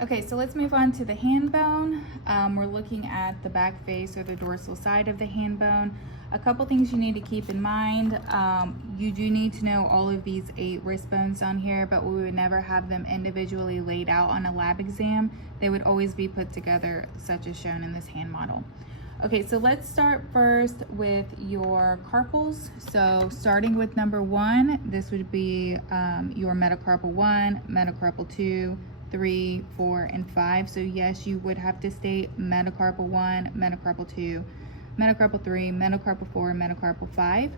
Okay, so let's move on to the hand bone. We're looking at the back face or the dorsal side of the hand bone. A couple things you need to keep in mind. You do need to know all of these 8 wrist bones on here, but we would never have them individually laid out on a lab exam. They would always be put together, such as shown in this hand model. Okay, so let's start first with your carpals. So starting with number 1, this would be your metacarpal 1, metacarpal 2, 3, 4, and 5. So yes, you would have to state metacarpal 1, metacarpal 2, metacarpal 3, metacarpal 4, metacarpal 5.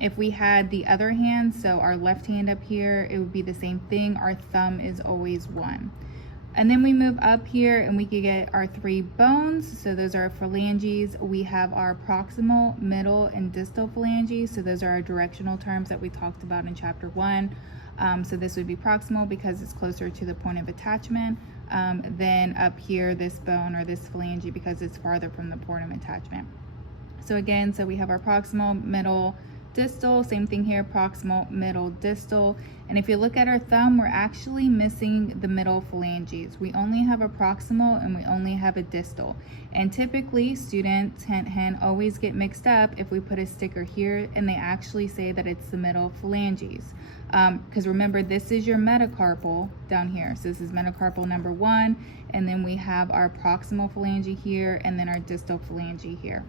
If we had the other hand, so our left hand up here, it would be the same thing. Our thumb is always 1. And then we move up here and we could get our 3 bones. So those are our phalanges. We have our proximal, middle, and distal phalanges. So those are our directional terms that we talked about in chapter 1. So this would be proximal because it's closer to the point of attachment. Then up here, this bone or this phalange because it's farther from the point of attachment. So again, so we have our proximal, middle, distal, same thing here, proximal, middle, distal. And if you look at our thumb, we're actually missing the middle phalanges. We only have a proximal and we only have a distal. And typically students always get mixed up if we put a sticker here and they actually say that it's the middle phalanges. Because remember, this is your metacarpal down here. So this is metacarpal number 1, and then we have our proximal phalange here and then our distal phalange here.